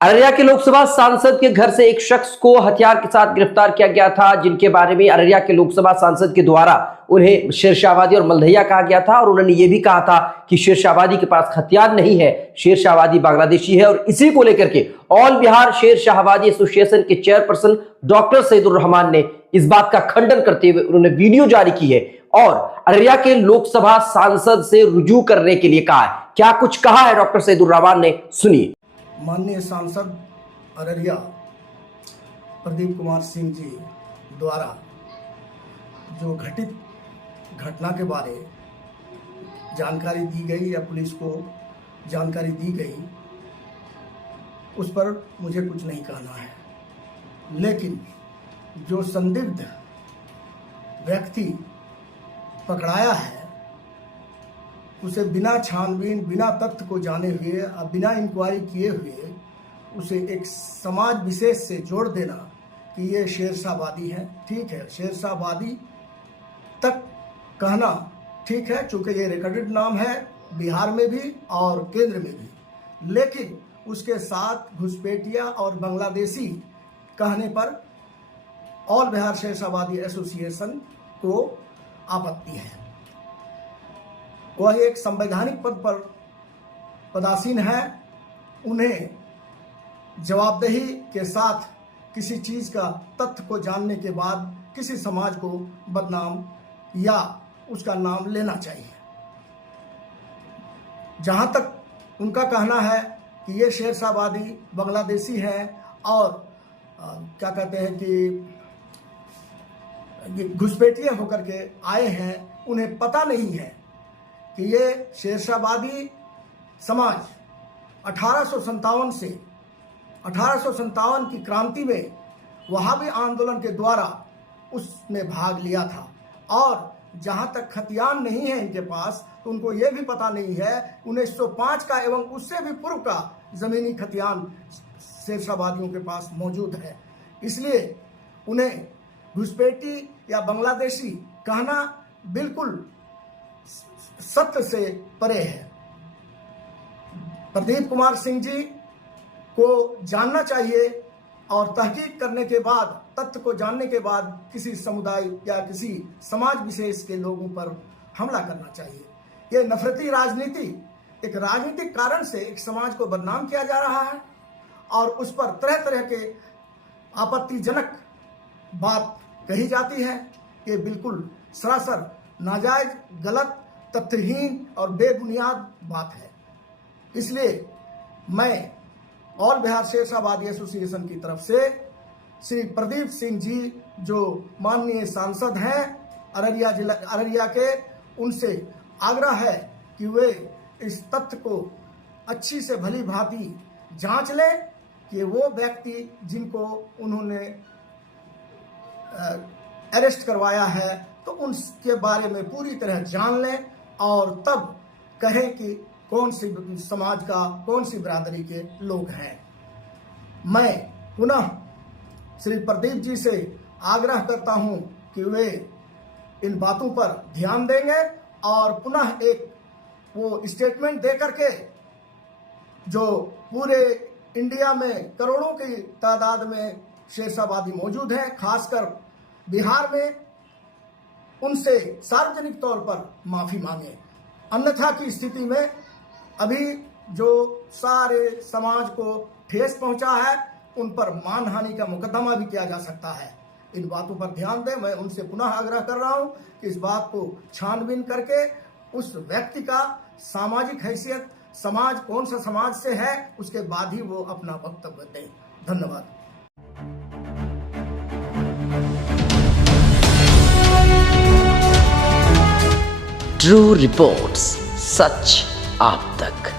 अररिया के लोकसभा सांसद के घर से एक शख्स को हथियार के साथ गिरफ्तार किया गया था, जिनके बारे में अररिया के लोकसभा सांसद के द्वारा उन्हें शेरशाहवादी और मलधैया कहा गया था और उन्होंने ये भी कहा था कि शेरशाहवादी के पास हथियार नहीं है, शेरशाहवादी बांग्लादेशी है। और इसी को लेकर के ऑल बिहार शेरशाहवादी एसोसिएशन के चेयरपर्सन डॉक्टर सईदुर रहमान ने इस बात का खंडन करते हुए उन्होंने वीडियो जारी की है और अररिया के लोकसभा सांसद से रुजू करने के लिए कहा है। क्या कुछ कहा है डॉक्टर सईदुर रहमान ने, सुनिए। माननीय सांसद अररिया प्रदीप कुमार सिंह जी द्वारा जो घटित घटना के बारे जानकारी दी गई या पुलिस को जानकारी दी गई, उस पर मुझे कुछ नहीं कहना है। लेकिन जो संदिग्ध व्यक्ति पकड़ाया है, उसे बिना छानबीन, बिना तथ्य को जाने हुए, बिना इंक्वायरी किए हुए उसे एक समाज विशेष से जोड़ देना कि ये शेरशाहवादी है, ठीक है, शेरशाहवादी तक कहना ठीक है, चूँकि ये रिकॉर्डेड नाम है बिहार में भी और केंद्र में भी। लेकिन उसके साथ घुसपैठिया और बांग्लादेशी कहने पर ऑल बिहार शेरशाहवादी एसोसिएशन को आपत्ति है। वह एक संवैधानिक पद पर पदासीन है, उन्हें जवाबदेही के साथ किसी चीज़ का तथ्य को जानने के बाद किसी समाज को बदनाम या उसका नाम लेना चाहिए। जहाँ तक उनका कहना है कि ये शेरशाहवादी बांग्लादेशी हैं और क्या कहते हैं कि ये घुसपैठिए होकर के आए हैं, उन्हें पता नहीं है कि ये शेरशाहवादी समाज 1857 से 1857 की क्रांति में वहाबी आंदोलन के द्वारा उसमें भाग लिया था। और जहाँ तक हथियार नहीं है इनके पास, तो उनको ये भी पता नहीं है 1905 का एवं उससे भी पूर्व का ज़मीनी हथियार शेरशाहवादियों के पास मौजूद है। इसलिए उन्हें घुसपैठी या बांग्लादेशी कहना बिल्कुल सत्य से परे है। प्रदीप कुमार सिंह जी को जानना चाहिए और तहकीक करने के बाद, तथ्य को जानने के बाद किसी समुदाय या किसी समाज विशेष के लोगों पर हमला करना चाहिए। ये नफरती राजनीति, एक राजनीतिक कारण से एक समाज को बदनाम किया जा रहा है और उस पर तरह तरह के आपत्तिजनक बात कही जाती है। ये बिल्कुल सरासर नाजायज, गलत, तथ्यहीन और बेबुनियाद बात है। इसलिए मैं ऑल बिहार शेरशाहवादी एसोसिएशन की तरफ से श्री प्रदीप सिंह जी जो माननीय सांसद हैं अररिया जिला अररिया के, उनसे आग्रह है कि वे इस तथ्य को अच्छी से भली भांति जांच लें कि वो व्यक्ति जिनको उन्होंने अरेस्ट करवाया है तो उनके बारे में पूरी तरह जान लें और तब कहें कि कौन सी समाज का, कौन सी बिरादरी के लोग हैं। मैं पुनः श्री प्रदीप जी से आग्रह करता हूं कि वे इन बातों पर ध्यान देंगे और पुनः एक वो स्टेटमेंट दे करके, जो पूरे इंडिया में करोड़ों की तादाद में शेरशाहवादी मौजूद हैं, खासकर बिहार में, उनसे सार्वजनिक तौर पर माफ़ी मांगे। अन्यथा की स्थिति में अभी जो सारे समाज को ठेस पहुंचा है, उन पर मानहानि का मुकदमा भी किया जा सकता है। इन बातों पर ध्यान दें। मैं उनसे पुनः आग्रह कर रहा हूं कि इस बात को छानबीन करके उस व्यक्ति का सामाजिक हैसियत, समाज कौन सा समाज से है, उसके बाद ही वो अपना वक्तव्य दें। धन्यवाद। ट्रू रिपोर्ट्स, सच आप तक।